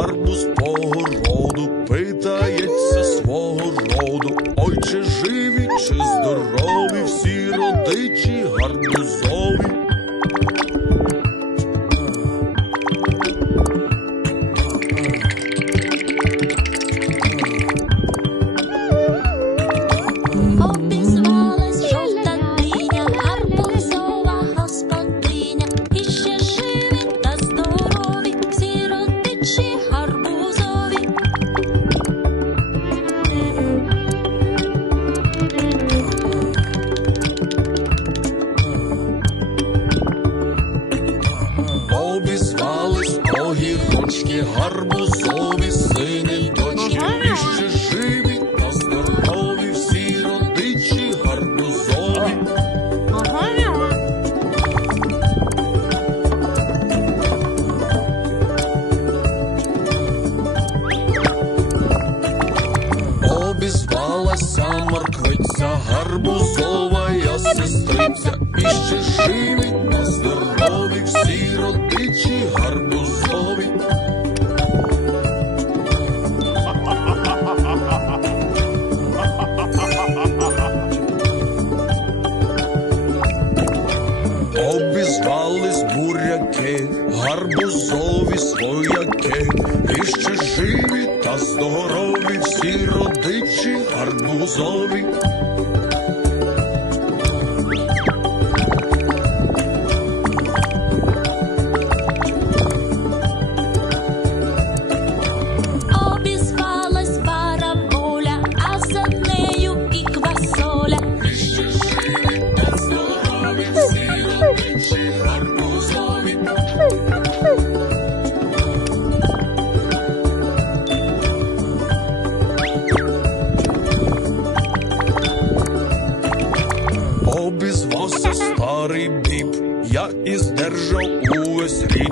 Гарбуз по городу, питається свого роду. Ой, чи живі, чи здорові, всі родичі гарбузові. Огірочки, гарбузові сини, дочки, і ще живі та здорові, всі родичі гарбузові. Обізвалася морквиця, гарбузова я сестриця, і ще живі та здорові, всі буряки, гарбузові свояки, і ще живі та здорові, всі родичі гарбузові. Обізвався старий біб, я і здержав увесь рід,